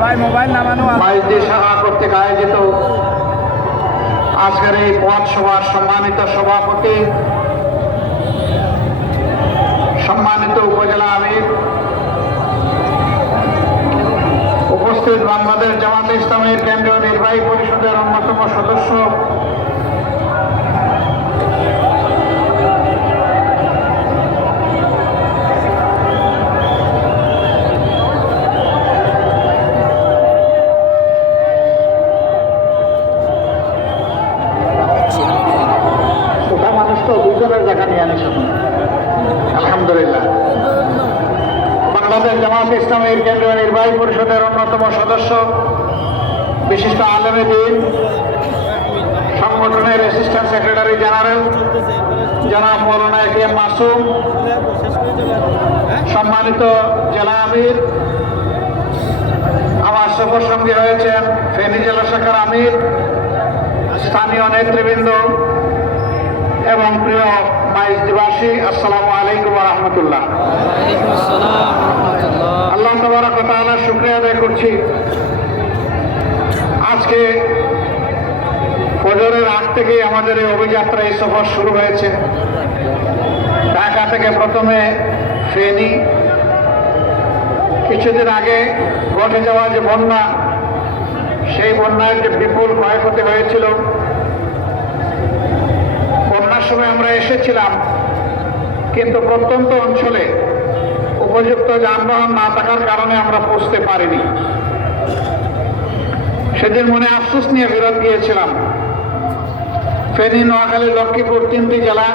ভাই, মোবাইল নামানো মাইজদি শাখা কর্তৃক আয়োজিত আজকের এই পথ সভার সম্মানিত সভাপতি, সম্মানিত উপজেলা আমির, উপস্থিত বাংলাদেশ জামাত ইসলামের কেন্দ্রীয় নির্বাহী পরিষদের অন্যতম সদস্য ছোটা মানুষ তো দুজনের জায়গা নিয়ে আনিস এখন। আলহামদুলিল্লাহ বাংলাদেশ জামাত ইসলামের কেন্দ্রীয় নির্বাহী পরিষদের অন্যতম সদস্য, বিশিষ্ট আলেমে দিন, সংগঠনের অ্যাসিস্ট্যান্ট সেক্রেটারি জেনারেল জনাব মৌলানা এ মাসুম, সম্মানিত জেলা আমির, আমার সফর সঙ্গী রয়েছেন ফেনী জেলা শাখার আমির, স্থানীয় নেতৃবৃন্দ এবং প্রিয় আসসালামু আলাইকুম আল্লাহ শুক্রিয়া করছি। আজকে ফজরের থেকেই আমাদের এই অভিযাত্রা, এই সফর শুরু হয়েছে। ঢাকা থেকে প্রথমে ফেনী। কিছুদিন আগে ঘটে যাওয়া যে বন্যা, সেই বন্যায় যে বিপুল ক্ষয়ক্ষতি হয়েছিল সময় আমরা এসেছিলাম, কিন্তু প্রত্যন্ত অঞ্চলে উপযুক্ত যানবাহন না থাকার কারণে আমরা পৌঁছতে পারিনি। সেদিন মনে আফসোস নিয়ে বিরত গিয়েছিলাম। ফেনী, নোয়াখালী, লক্ষ্মীপুর তিনটি জেলা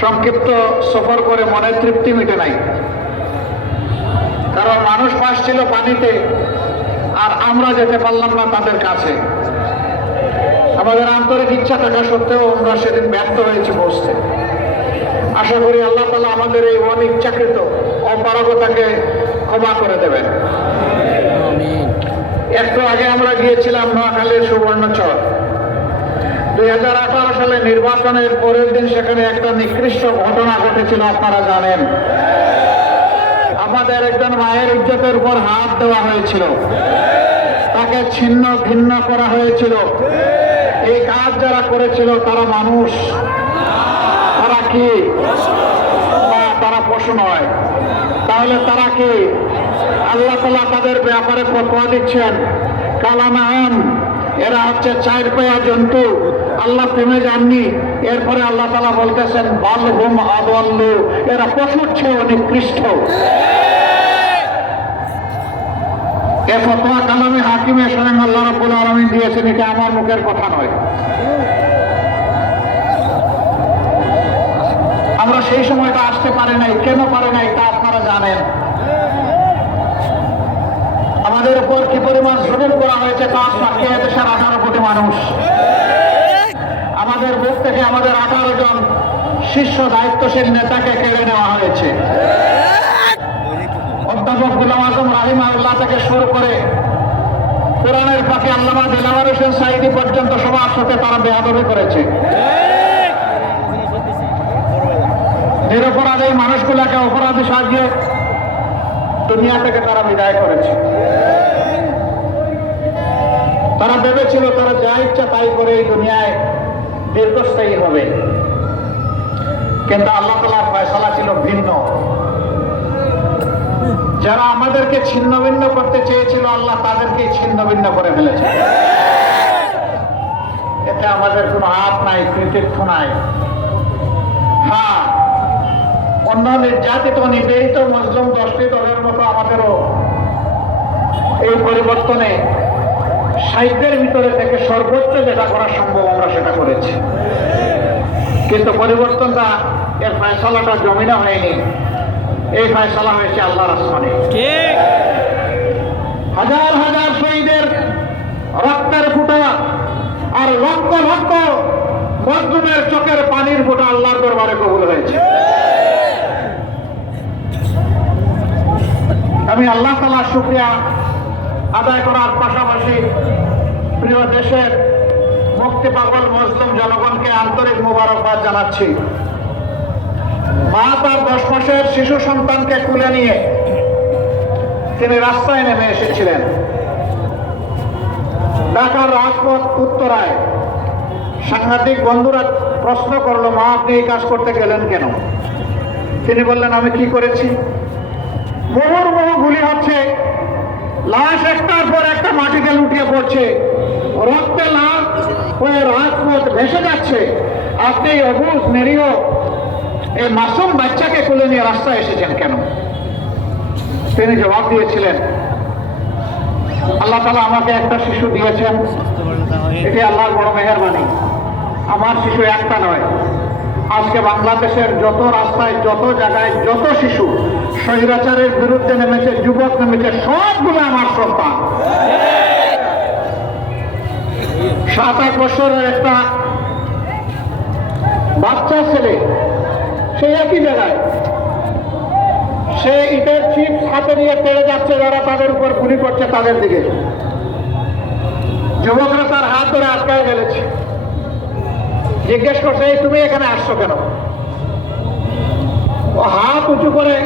সংক্ষিপ্ত সফর করে মনের তৃপ্তি মিটে নাই। কারণ মানুষ ছিল পানিতে, আর আমরা যেতে পারলাম না তাদের কাছে। আমাদের আন্তরিক ইচ্ছা থাকা সত্ত্বেও আমরা সেদিন ব্যর্থ হয়েছি বসতে। আশা করি আল্লাহ তালা আমাদের এই অনিচ্ছাকৃত অপারগতাকে ক্ষমা করে দেবেন। একটু আগে আমরা গিয়েছিলাম নোয়াখালীর সুবর্ণচর দুই হাজার আঠারো সালে নির্বাচনের পরের দিন সেখানে একটা নিকৃষ্ট ঘটনা ঘটেছিল আপনারা জানেন। আমাদের একজন মায়ের ইজ্জতের উপর হাত দেওয়া হয়েছিল। তাকে ছিন্ন ভিন্ন করা হয়েছিল। এই কাজ যারা করেছিল, তারা মানুষ। তারা কি? তারা পশু নয়। তাহলে তারা কি? আল্লাহ তালা তাদের ব্যাপারে ফতোয়া দিচ্ছেন। কালানাম এরা হচ্ছে চার পায়া জন্তু। আল্লাহ থেমে যাননি। এরপরে আল্লাহ তালা বলতেছেন, বাল হুম আদল্লু এরা পশুর চেয়ে নিকৃষ্ট। ফতোয়া কালামে আল্লাহ রব্বুল আলমিন দিয়েছেন, এটা আমার মুখের কথা নয়। আমরা সেই সময়টা আসতে পারে নাই, কেন পারে নাই তা আপনারা জানেন। আমাদের উপর কি পরিমাণ জুলুম করা হয়েছে তা আপনাকে দেশের আঠারো কোটি মানুষ। আমাদের বুক থেকে আমাদের আঠারো জন শীর্ষ দায়িত্বশীল নেতাকে কেড়ে নেওয়া হয়েছে। অধ্যাপক গুলাম আজম রাহিমাউল্লাহ থেকে শুরু করে কোরআনের ফাঁকে আল্লামা দিলাওয়ার হোসেন সাইদি পর্যন্ত সবার সাথে তারা বেহাদবি করেছে। নিরপরাধ মানুষগুলাকে অপরাধী সাজিয়ে দুনিয়া থেকে তারা বিদায় করেছে। তারা ভেবেছিল তারা যা ইচ্ছা তাই করে এই দুনিয়ায় দীর্ঘস্থায়ী হবে। কিন্তু আল্লাহ তালার ফয়সলা ছিল ভিন্ন। যারা আমাদেরকে ছিন্ন ভিন্ন করতে চেয়েছিল, আল্লাহ তাদেরকে ছিন্ন ভিন্ন করে ফেলেছে। এতে আমাদের কোনো হাত নাই, কৃতিত্ব নাই। হ্যাঁ অন্য নির্যাতিত, নিপীড়িত মুসলিম দশটি দলের মতো আমাদেরও এই পরিবর্তনে সাহিত্যের ভিতরে থেকে সর্বোচ্চ যেটা করা সম্ভব আমরা সেটা করেছি। কিন্তু পরিবর্তনটা, এর ফয়সলাটা জমিনা হয়নি। এই ফয়সলা হয়েছে আল্লাহর আসমানে। হাজার হাজার শহীদের রক্তের ফুটা আর লক্ষ লক্ষ মজলুমের চোখের পানির ফুটা আল্লাহর দরবারে কবুল হয়েছে। আমি আল্লাহ তালা শুক্রিয়া আদায় করার পাশাপাশি প্রিয় দেশের মুক্তি পাগল মুসলিম জনগণকে আন্তরিক মোবারকবাদ জানাচ্ছি। মা তার দশ মাসের শিশু সন্তানকে তুলে নিয়ে তিনি রাস্তায় নেমে এসেছিলেন। ঢাকার রাজপথ উত্তরায়। সাংঘাতিক বন্ধুরা প্রশ্ন করল, মা, আপনি এই কাজ করতে গেলেন কেন? তিনি বললেন, আমি কি করেছি? মুহুর্মুহু গুলি হচ্ছে। লাশ একটার পর একটা মাটিতে লুটিয়ে পড়ছে। রক্তে লাল হয়ে রাজপথ ভেসে যাচ্ছে। আপনি অবুজ নিরীহ এই মাসুম বাচ্চাকে কোলে নিয়ে রাস্তায় এসেছেন কেন? তিনি জবাব দিয়েছিলেন, আল্লাহ তালা আমাকে একটা শিশু দিয়েছেন। এটি আল্লাহর বড় মেহরবানি। আমার শিশু একটা নয়। আজকে বাংলাদেশের যত রাস্তায়, যত জায়গায়, যত শিশু স্বৈরাচারের বিরুদ্ধে নেমেছে, যুবক নেমেছে, সবগুলো আমার সন্তান। সাত আট বছরের একটা বাচ্চা ছেলে সে একই জায়গায়। সে ইটের চিপস হাতে নিয়ে পেড়ে যাচ্ছে, যারা তাদের উপর গুলি করছে তাদের দিকে। যুবকরা তার হাত ধরে আটকায় ফেলেছে। জিজ্ঞেস করছে, "এই তুমি এখানে আসছো কেন? হাত উঁচু করে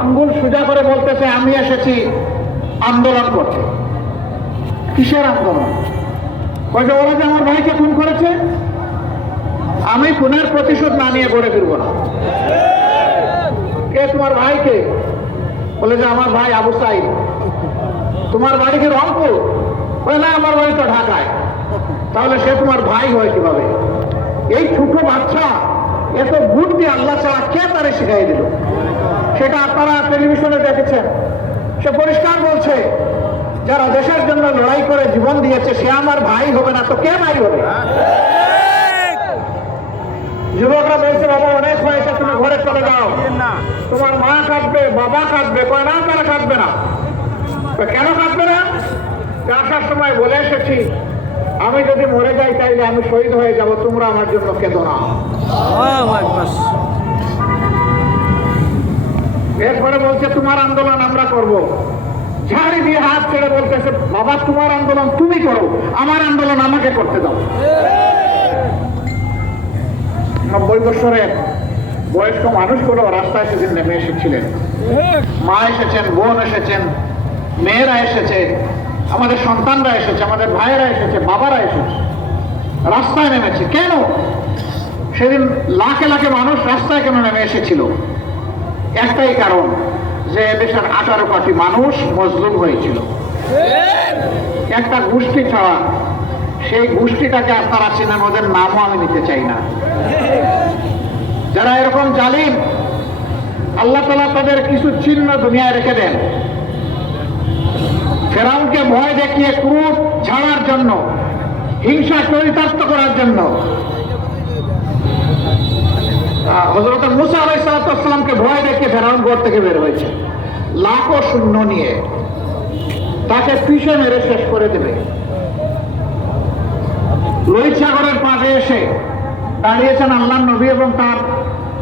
আঙ্গুল সোজা করে বলতেছে, আমি এসেছি আন্দোলন করতে। কিসের আন্দোলন? বলছে ওরা যে আমার ভাইকে খুন করেছে? আমি খুনের প্রতিশোধ না নিয়ে গড়ে ফিরবো না। কে তোমার ভাইকে? বলে যে আমার ভাই আবু সাইদ। তোমার বাড়ি কি রংপুর? বলে, না, আমার বাড়ি তো ঢাকায়। তাহলে সে তোমার ভাই হয় কীভাবে? এই ছোট বাচ্চা, এত বুদ্ধি আল্লাহ ছাড়া কে তারে শিখাই দিল? সেটা আপনারা টেলিভিশনে দেখেছেন। সে পরিষ্কার বলছে, যারা দেশের জন্য লড়াই করে জীবন দিয়েছে, সে আমার ভাই হবে না, তো কে ভাই হবে? যুবকরা বলছে বাবা অনেক হয়েছে তুমি ঘরে চলে যাও। না। তোমার মা কাঁদবে বাবা কাঁদবে কয় না তারা কাঁদবে না। তো কেন কাঁদবে না? আসার সময় বলে এসেছি আমি যদি মরে যাই তাইলে আমি শহীদ হয়ে যাব তোমরা আমার জন্য কেঁদো না। এরপরে বলছে তোমার আন্দোলন আমরা করব। ঝাড়ি দিয়ে হাত ছেড়ে বলতেছে বাবা তোমার আন্দোলন তুমি করো আমার আন্দোলন আমাকে করতে দাও। নব্বই বছরের বয়স্ক মানুষগুলো রাস্তায় সেদিন নেমে এসেছিলেন। মা এসেছেন, বোন এসেছেন, মেয়েরা এসেছে, আমাদের সন্তানরা এসেছে, আমাদের ভাইয়েরা এসেছে, বাবারা এসেছে। রাস্তায় নেমেছে। কেন? সেদিন লাখে লাখে মানুষ রাস্তায় কেন নেমে এসেছিল? একটাই কারণ যে দেশের আঠারো কোটি মানুষ মজলুম হয়েছিল। একটা গোষ্ঠী ছাড়া সেই গোষ্ঠীটাকে আপনারা চেনেন ওদের নামও আমি নিতে চাই না। যারা এরকম জালিম, আল্লাহ তালা তাদের কিছু চিহ্ন দুনিয়ায় রেখে দেন। ফেরাউনকে ভয় দেখিয়ে ক্রোধ ছাড়ার জন্য, হিংসা চরিতার্থ করার জন্য। হজরত মুসা আলাইসালামকে ভয় দেখে ফেরাউন ঘর থেকে বের হয়েছে। লাখো শূন্য নিয়ে তাকে পিষে মেরে শেষ করে দেবে। লোহিত সাগরের পাশে এসে দাঁড়িয়েছেন আল্লাহ নবী এবং তার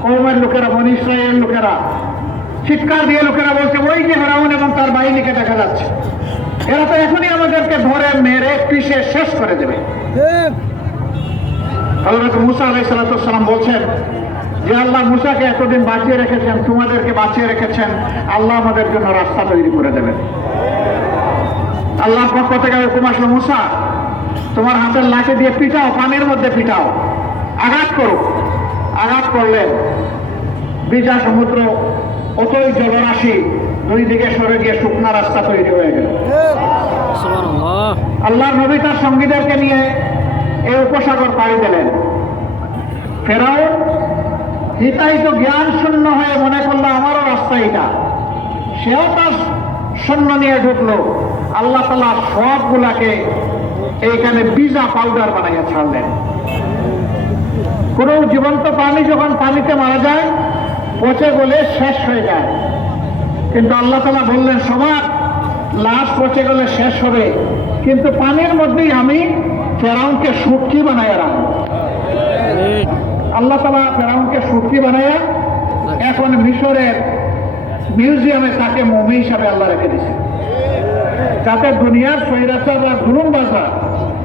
কৌমের লোকেরা, বনি লোকেরা। চিৎকার দিয়ে লোকেরা বলছে, ওই যে ফেরাউন এবং তার বাহিনীকে দেখা যাচ্ছে। এরা তো এখনই আমাদেরকে ধরে, মেরে, পিষে, শেষ করে দেবে। হজরত মুসা আলাই সালাম বলছেন, যে আল্লাহ মুসাকে এতদিন বাঁচিয়ে রেখেছেন, তোমাদেরকে বাঁচিয়ে রেখেছেন, আল্লাহ আমাদের জন্য রাস্তা তৈরি করে দেবেন। আল্লাহর পক্ষ থেকে হুকুম আসলো, মুসা তোমার হাতের লাঠি দিয়ে পিটাও পানির মধ্যে পিটাও। আঘাত করো। আঘাত করলেন বিজা সমুদ্র অতই জলরাশি দুই দিকে সরে গিয়ে শুকনা রাস্তা তৈরি হয়ে গেল। আল্লাহ নবী তার সঙ্গীদেরকে নিয়ে এই উপসাগর পাড়ি দিলেন। ফেরাও হিতাই তো জ্ঞান শূন্য হয়ে মনে করল আমারও রাস্তা এটা সেও তার শূন্য নিয়ে ঢুকলো। আল্লাহ তালা সবগুলাকে এইখানে বিজা পাউডার বানাইয়া ছাড়লেন। কোনো জীবন্ত প্রাণী যখন পানিতে মারা যায়, পচে গলে শেষ হয়ে যায়। কিন্তু আল্লাহ তালা বললেন, সবার লাশ পচে গেলে শেষ হবে। কিন্তু পানির মধ্যেই আমি ফেরাউনকে সুটকি বানাইয়া রাখব। আল্লাহ তালা ফেরাউনকে সুটকি বানাইয়া এখন মিশরের মিউজিয়ামে তাকে মমি হিসাবে আল্লাহ রেখে দিছে যাতে দুনিয়ার সৈরাচার বা ধুলুমবাজার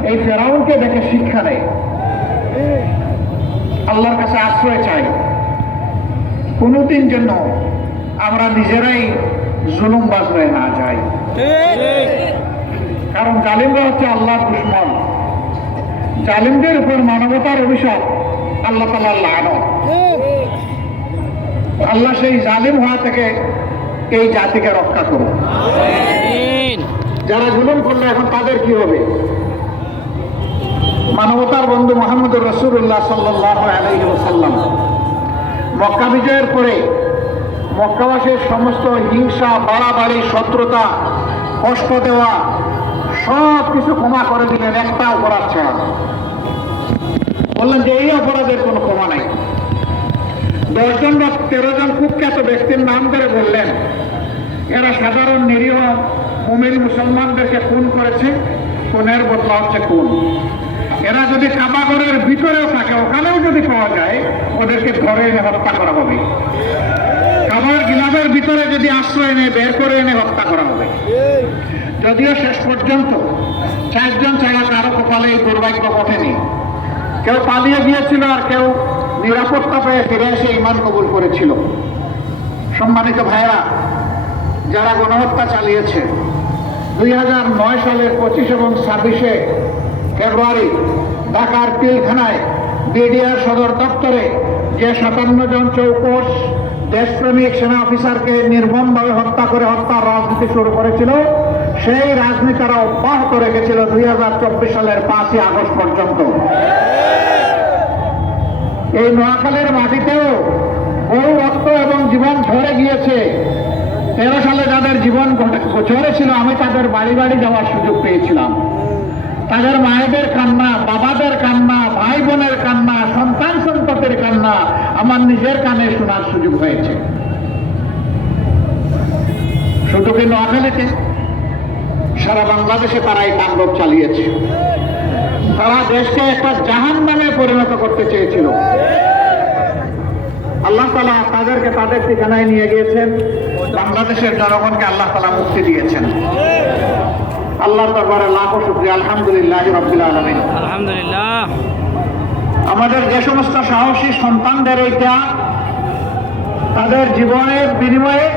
এই ফেরাউনকে দেখে শিক্ষা নেয় আল্লাহর কাছে আশ্রয় চাই। কোনোদিন জন্য আমরা নিজেরাই জুলুমবাজ হয়ে না যাই। কারণ জালিমরা হচ্ছে আল্লাহর দুশ্মন। জালিমদের উপর মানবতার অভিশাপ আল্লাহ তালা লানত। আল্লাহ সেই জালিম হওয়া থেকে এই জাতিকে রক্ষা করুন যারা জুলুম করল এখন তাদের কি হবে? মানবতার বন্ধু মোহাম্মদুর রসুল্লাহ সাল্লাহ আলাইসাল্লাম মক্কা বিজয়ের পরে মক্কাবাসীর সমস্ত হিংসা, বাড়াবাড়ি, শত্রুতা, কষ্ট দেওয়া সব কিছু ক্ষমা করে দিলেন, একটা অপরাধ ছাড়া। বললেন যে এই অপরাধের কোনো ক্ষমা নাই। দশজন বা তেরো জন কুখ্যাত ব্যক্তির নাম ধরে বললেন, এরা সাধারণ নিরীহ মুমিন মুসলমানদেরকে খুন করেছে। খুনের বদলা হচ্ছে খুন। এরা যদি কাবাগরের ভিতরেও থাকে, ওখানেও যদি পাওয়া যায়, ওদেরকে ধরে এনে হত্যা করা হবে। কাবার গিলাবের ভিতরে যদি আশ্রয় নেয় বের করে এনে হত্যা করা হবে। যদিও শেষ পর্যন্ত চারজন ছাড়া কারও কপালে এই দুর্ভাগ্য ঘটেনি কেউ পালিয়ে গিয়েছিল আর কেউ নিরাপত্তা পেয়ে ফিরে এসে ইমান কবুল করেছিল। সম্মানিত ভাইয়েরা, যারা গণহত্যা চালিয়েছে, দুই হাজার নয় সালের পঁচিশ এবং ছাব্বিশে ফেব্রুয়ারি, ঢাকার পিলখানায় বিডিআর সদর দপ্তরে যে সাতান্ন জন চৌকস দেশপ্রেমিক সেনা অফিসারকে নির্মমভাবে হত্যা করে হত্যার রাজনীতি শুরু করেছিল, সেই রাজনীতি তারা অব্যাহত রেখেছিল দুই হাজার চব্বিশ সালের পাঁচই আগস্ট পর্যন্ত। এই নোয়াখালীর মাটিতেও বহু রক্ত এবং জীবন ঝরে গিয়েছে। তেরো সালে যাদের জীবন ঘটে- ঝরে আমি তাদের বাড়ি বাড়ি যাওয়ার সুযোগ পেয়েছিলাম। তাদের মায়েদের কান্না, বাবাদের কান্না ভাই বোনের কান্না, সন্তান সন্ততির কান্না আমার নিজের কানে শোনার সুযোগ হয়েছে। শুধু কি নোয়াখালীতে? সারা বাংলাদেশে তারা এই তাণ্ডব চালিয়েছে। তারা দেশকে একটা জাহান নামে পরিণত করতে চেয়েছিল। আল্লাহ তালা তাদেরকে তাদের ঠিকানায় নিয়ে গিয়েছেন। বাংলাদেশের জনগণকে আল্লাহ তালা মুক্তি দিয়েছেন। আল্লাহর দরবারে লাখো শুক্রিয়া আলহামদুলিল্লাহ রবিল আলমিন। আলহামদুলিল্লাহ। আমাদের যে সমস্ত সাহসী সন্তানদের এইটা তাদের জীবনের বিনিময়ে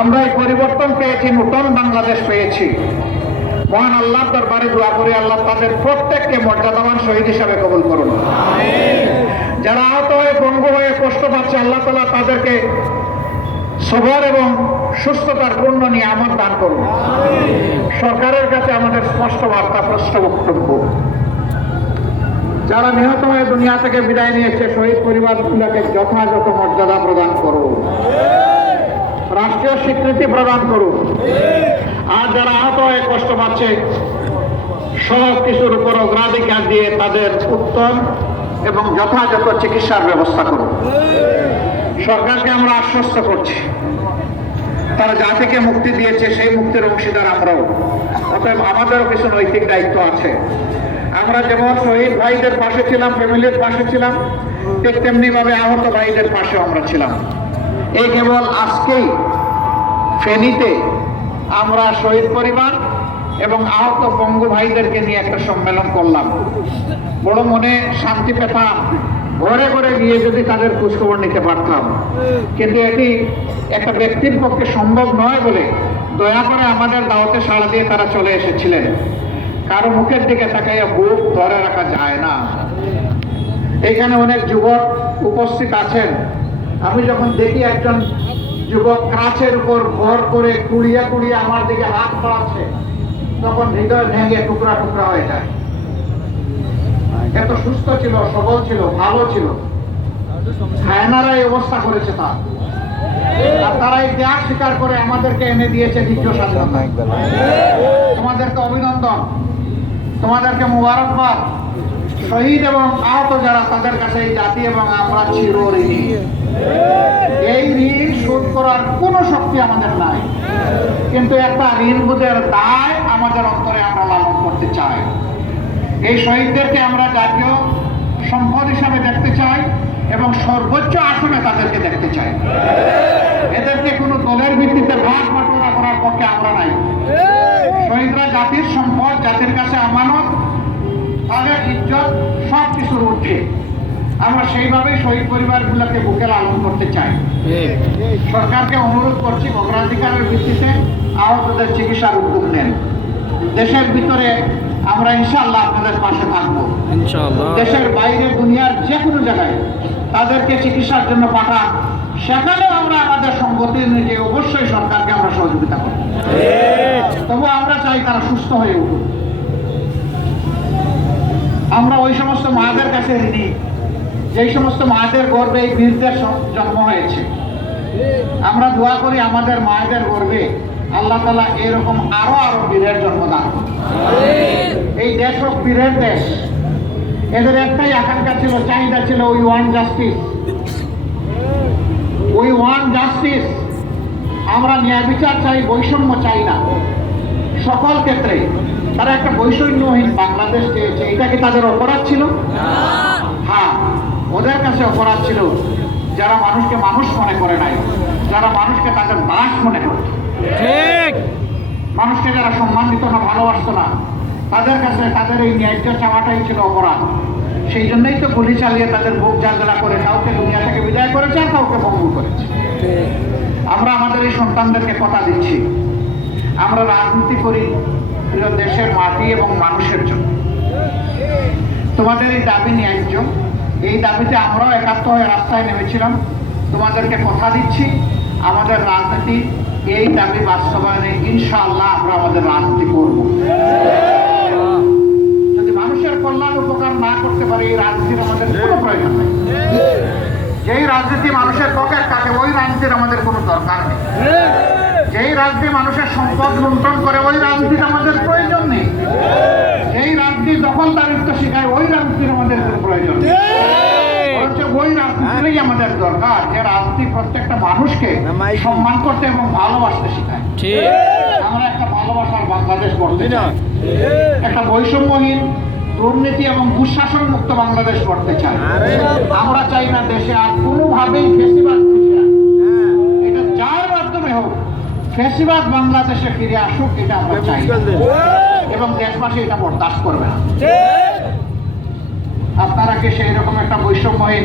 আমরা এই পরিবর্তন পেয়েছি নূতন বাংলাদেশ পেয়েছি। মহান আল্লাহ দরবারে দোয়া করি আল্লাহ তাদের প্রত্যেককে মর্যাদাবান শহীদ হিসাবে কবুল করুন। যারা আহত হয়ে পঙ্গু হয়ে কষ্ট পাচ্ছে আল্লাহ তালা তাদেরকে সবর এবং সুস্থতার পূর্ণ নিয়ে আমার দান করুন। সরকারের কাছে আমাদের স্পষ্ট বার্তা, স্পষ্ট বক্তব্য। যারা নিহত হয়ে দুনিয়া থেকে বিদায় নিয়েছে, শহীদ পরিবারগুলোকে যথাযথ মর্যাদা প্রদান করুন। রাষ্ট্রীয় স্বীকৃতি প্রদান করুন। আর যারা আহত হয়ে কষ্ট পাচ্ছে, সব কিছুর উপর অগ্রাধিকার দিয়ে তাদের উত্তম এবং যথাযথ চিকিৎসার ব্যবস্থা করুন। সরকারকে আমরা আশ্বস্ত করছি। তারা জাতিকে মুক্তি দিয়েছে, সেই মুক্তির অংশীদার আমরাও। অতএব আমাদেরও কিছু নৈতিক দায়িত্ব আছে। আমরা যেমন শহীদ ভাইদের পাশে ছিলাম, ফ্যামিলির পাশে ছিলাম, ঠিক তেমনি ভাবে আহত ভাইদের পাশে আমরা ছিলাম। এই কেবল আজকেই ফেনীতে আমরা শহীদ পরিবার এবং আহত পঙ্গু ভাইদেরকে নিয়ে একটা সম্মেলন করলাম। বড় মনে শান্তি পেতাম। ঘরে ঘরে গিয়ে যদি তাদের খোঁজখবর নিতে পারতাম। কিন্তু এটি একটা ব্যক্তির পক্ষে সম্ভব নয় বলে দয়া করে আমাদের দাওয়াতে সাড়া দিয়ে তারা চলে এসেছিলেন। কারও মুখের দিকে তাকাইয়া বুক ধরে রাখা যায় না। এখানে অনেক যুবক উপস্থিত আছেন। আমি যখন দেখি একজন যুবক কাছের উপর ভর করে কুড়িয়ে কুড়িয়ে আমার দিকে হাত বাড়াচ্ছে, তখন হৃদয় ভেঙে টুকরা টুকরা হয়ে যায়। এত সুস্থ ছিল, সবল ছিল, ভালো ছিল। হায়নারা এই অবস্থা করেছে তার। আর তারা এই ত্যাগ স্বীকার করে আমাদেরকে এনে দিয়েছে দ্বিতীয় স্বাধীনতা। তোমাদেরকে অভিনন্দন। তোমাদেরকে মুবারকবাদ। শহীদ এবং আহত যারা, তাদের কাছে এই জাতি এবং আমরা চির ঋণী। এই ঋণ শোধ করার কোনো শক্তি আমাদের নাই। কিন্তু একটা ঋণ বোধের দায় আমাদের অন্তরে আমরা লালন করতে চাই। এই শহীদদেরকে আমরা জাতীয় সম্পদ হিসাবে দেখতে চাই এবং সর্বোচ্চ আসনে তাদেরকে দেখতে চাই। এদেরকে কোনো দলের ভিত্তিতে ভাগ বাটোয়ারা করার পক্ষে আমরা নাই। শহীদরা জাতির সম্পদ, জাতির কাছে আমানত, তাদের ইজ্জত সব কিছুর ঊর্ধ্বে। আমরা সেইভাবেই শহীদ পরিবারগুলোকে বুকে লালন করতে চাই। সরকারকে অনুরোধ করছি অগ্রাধিকারের ভিত্তিতে আহতদের চিকিৎসার উদ্যোগ নেন। দেশের ভিতরে আমরা ইনশাআল্লাহ আপনাদের পাশে থাকব। ইনশাআল্লাহ। দেশের বাইরে দুনিয়ার যে কোনো জায়গায় তাদেরকে চিকিৎসার জন্য পাঠান। সেখানেও আমরা আমাদের সংগতি অনুযায়ী অবশ্যই সরকারকে আমরা সহযোগিতা করব। তবু আমরা চাই তারা সুস্থ হয়ে উঠুক। আমরা ওই সমস্ত মাদের কাছে ঋণী। যেই সমস্ত মাদের গর্বে এই বীরদের জন্ম হয়েছে। আমরা দোয়া করি আমাদের মায়েদের গর্বে আল্লাহ তালা এরকম আরও আরও বীরের জন্ম এই দেশ। এদের একটাই আকাঙ্ক্ষা ছিল চাহিদা ছিল ওই ওয়ান জাস্টিস। ওই ওয়ান জাস্টিস আমরা ন্যায় বিচার চাই বৈষম্য চাই না। সকল ক্ষেত্রে তারা একটা বৈষম্যহীন বাংলাদেশ চেয়েছে। এটা কি তাদের অপরাধ ছিল? হ্যাঁ ওদের কাছে অপরাধ ছিল যারা মানুষকে মানুষ মনে করে নাই যারা মানুষকে তাদের দাস মনে করে। ঠিক। মানুষকে যারা সম্মান দিত না ভালোবাসতো না তাদের কাছে তাদের এই ন্যায্য চাওয়াটাই ছিল অপরাধ। সেই জন্যই তো গুলি চালিয়ে তাদের বুক জ্বালা করে কাউকে দুনিয়া থেকে বিদায় করেছে আর কাউকে ভঙ্গ করেছে। আমরা আমাদের এই সন্তানদেরকে কথা দিচ্ছি। আমরা রাজনীতি করি দেশের মাটি এবং মানুষের জন্য। তোমাদের এই দাবি ন্যায্য। এই দাবিতে আমরাও একাত্ম হয়ে রাস্তায় নেমেছিলাম। তোমাদেরকে কথা দিচ্ছি। আমাদের রাজনীতি, এই দাবি বাস্তবায়নে ইনশাআল্লাহ আমরা আমাদের রাজনীতি করব। কল্যাণ উপকার না করতে পারি এই রাজনীতির আমাদের কোনো প্রয়োজন নেই। যেই রাজনীতি মানুষের পকেট কাটে ওই রাজনীতির আমাদের কোনো দরকার নেই। যেই রাজনীতি মানুষের সম্পদ লুণ্ঠন করে ওই রাজনীতির আমাদের প্রয়োজন নেই। যেই রাজনীতি দখলদারিত্ব শেখায় ওই রাজনীতির আমাদের প্রয়োজন নেই। ওই রাজনীতিরই আমাদের দরকার। যে রাজনীতি প্রত্যেকটা মানুষকে সম্মান করতে এবং ভালোবাসতে শেখায়। ঠিক। আমরা একটা ভালোবাসার বাংলাদেশ করতে একটা বৈষম্যহীন দুর্নীতি এবং দুঃশাসন মুক্ত বাংলাদেশ করতে চাই। আমরা চাই না দেশে আর কোনোভাবেই ফেসিবাদ এটা যার মাধ্যমে হোক ফেসিবাদ বাংলাদেশে ফিরে আসুক এটা আমরা চাই এবং দেশবাসী এটা বরদাস্ত করবে না। আপনারা কি সেই রকম একটা বৈষম্যহীন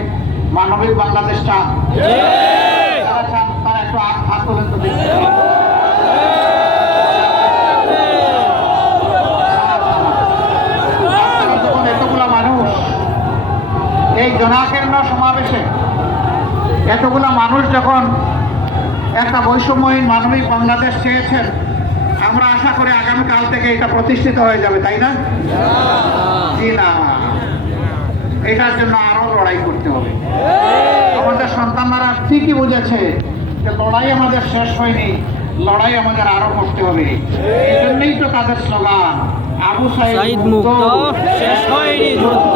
মানবিক বাংলাদেশ চান যারা চান তারা একটু হাত হাত তোলেন তো দেখি। আপনারা যখন এতগুলা মানুষ এই জনাকীর্ণ সমাবেশে এতগুলা মানুষ যখন একটা বৈষম্যহীন মানবিক বাংলাদেশ চেয়েছেন আমরা আশা করি আগামীকাল থেকে এটা প্রতিষ্ঠিত হয়ে যাবে তাই না? জি না। এটার জন্য আরও লড়াই করতে হবে। আমাদের সন্তানরা ঠিকই বুঝেছে যে লড়াই আমাদের শেষ হয়নি লড়াই আমাদের আরও করতে হবে। এই জন্যই তো তাদের স্লোগান আবু সাইদ মুক্ত। শেষ হয়নি যুদ্ধ।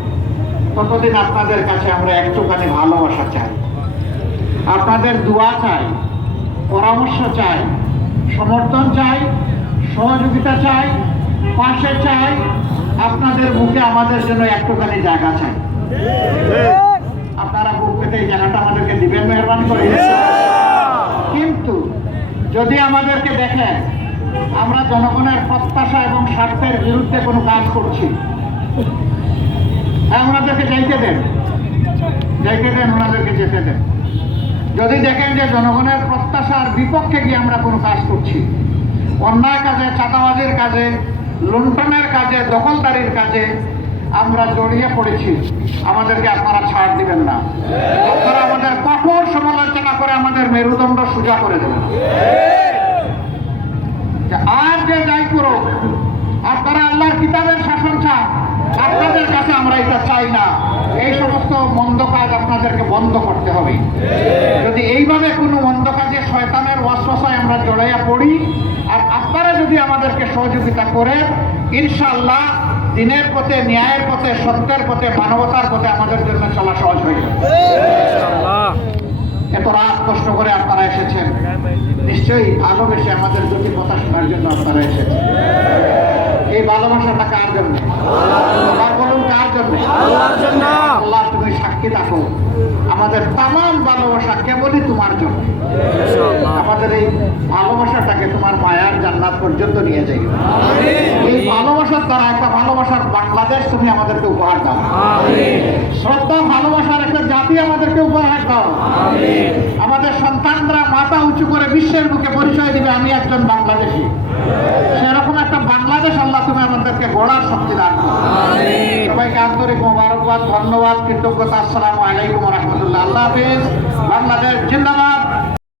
ততদিন আপনাদের কাছে আমরা একটুখানি ভালোবাসা চাই। আপনাদের দোয়া চাই, পরামর্শ চাই, সমর্থন চাই, সহযোগিতা চাই, পাশে চাই, আপনাদের মুখে আমাদের জন্য একটুখানি জায়গা চাই। আপনারা বুক পেতে এই জায়গাটা আমাদেরকে দিবেন, মেহরবানি করে কিন্তু যদি আমাদেরকে দেখেন, আমরা জনগণের প্রত্যাশা এবং স্বার্থের বিরুদ্ধে কোনো কাজ করছি হ্যাঁ ওনাদেরকে যাইতে দেন। যাইতে দেন, ওনাদেরকে যেতে দেন। যদি দেখেন যে জনগণের প্রত্যাশার বিপক্ষে গিয়ে আমরা কোনো কাজ করছি, অন্যায় কাজে, চাঁদাবাজির কাজে, লুণ্ঠনের কাজে, দখলদারির কাজে আমরা জড়িয়ে পড়েছি, আমাদেরকে আপনারা ছাড় দিবেন না। আপনারা আমাদের কঠোর সমালোচনা করে আমাদের মেরুদণ্ড সোজা করে দেবেন। আর যে যাই করুক, আপনারা আল্লাহর কিতাবের শাসন আপনাদের কাছে আমরা এটা চাই না। এই সমস্ত মন্দ কাজ আপনাদেরকে বন্ধ করতে হবে। যদি এইভাবে কোনো মন্দ কাজে শয়তানের ওয়াসওয়াসায় আমরা জড়াইয়া পড়ি, আর আপনারা যদি আমাদেরকে সহযোগিতা করেন, ইনশাআল্লাহ দিনের পথে, ন্যায়ের পথে, সত্যের পথে, মানবতার পথে আমাদের জন্য চলা সহজ হয়ে এত রাত কষ্ট করে আপনারা এসেছেন। নিশ্চয়ই ভালোবেসে আমাদের দুটি কথা শোনার জন্য আপনারা এসেছেন। এই ভালোবাসাটা কার জন্য? বলুন কার জন্য? আল্লাহ তুমি সাক্ষী থাকো। আমাদের তাম ভালোবাসা কেবলই তোমার জন্য। আমাদের এই ভালোবাসাটাকে তোমার মায়ার জান্নাত পর্যন্ত নিয়ে যাই। এই ভালোবাসার দ্বারা একটা ভালোবাসার বাংলাদেশ তুমি আমাদেরকে উপহার দাও। শ্রদ্ধা ভালোবাসার একটা জাতি আমাদেরকে উপহার দাও। আমাদের সন্তানরা মাথা উঁচু করে বিশ্বের বুকে পরিচয় দিবে আমি একজন বাংলাদেশি। সেরকম একটা বাংলাদেশ আল্লাহ তুমি আমাদেরকে গড়ার শক্তি দান করো। সবাইকে আন্তরিক মোবারকবাদ ধন্যবাদ কৃতজ্ঞতা আসসালামু আলাইকুম রহমতুল্লাহ। আল্লাহ হাফিজ। বাংলাদেশ জিন্দাবাদ।